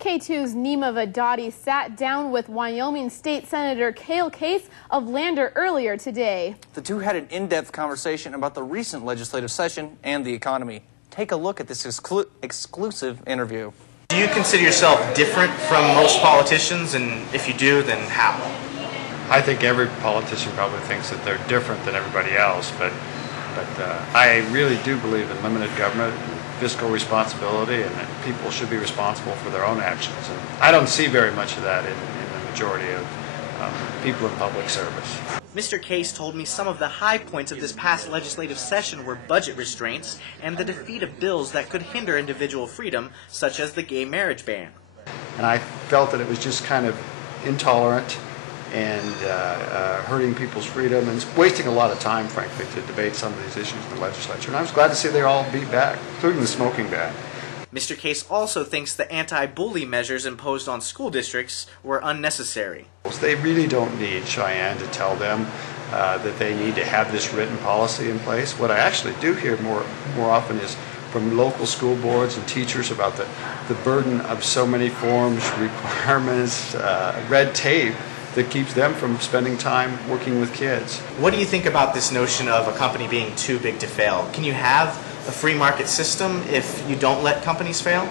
K2's Nima Vadati sat down with Wyoming State Senator Cale Case of Lander earlier today. The two had an in-depth conversation about the recent legislative session and the economy. Take a look at this exclusive interview. Do you consider yourself different from most politicians, and if you do, then how? I think every politician probably thinks that they're different than everybody else, but I really do believe in limited government, fiscal responsibility, and that people should be responsible for their own actions. And I don't see very much of that in the majority of people in public service. Mr. Case told me some of the high points of this past legislative session were budget restraints and the defeat of bills that could hinder individual freedom, such as the gay marriage ban. And I felt that it was just kind of intolerant and hurting people's freedom and wasting a lot of time, frankly, to debate some of these issues in the legislature. And I was glad to see they all beat back, including the smoking ban. Mr. Case also thinks the anti-bully measures imposed on school districts were unnecessary. They really don't need Cheyenne to tell them that they need to have this written policy in place. What I actually do hear more often is from local school boards and teachers about the burden of so many forms, requirements, red tape that keeps them from spending time working with kids. What do you think about this notion of a company being too big to fail? Can you have a free market system if you don't let companies fail?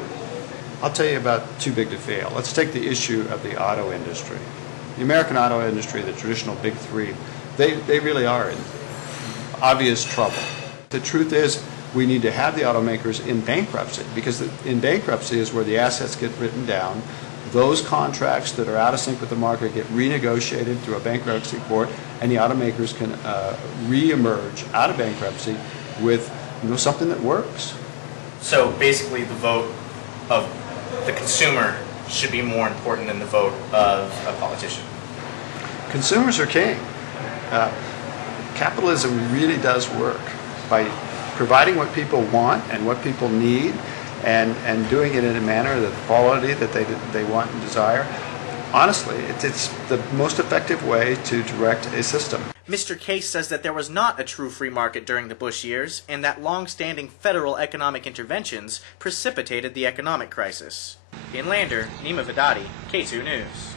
I'll tell you about too big to fail. Let's take the issue of the auto industry. The American auto industry, the traditional big three, they really are in obvious trouble. The truth is we need to have the automakers in bankruptcy, because in bankruptcy is where the assets get written down. Those contracts that are out of sync with the market get renegotiated through a bankruptcy court, and the automakers can re-emerge out of bankruptcy with something that works. So basically the vote of the consumer should be more important than the vote of a politician. Consumers are king. Capitalism really does work by providing what people want and what people need, and doing it in a manner, the quality that they want and desire. Honestly, it's the most effective way to direct a system. Mr. Case says that there was not a true free market during the Bush years, and that long-standing federal economic interventions precipitated the economic crisis. In Lander, Nima Vadati, K2 News.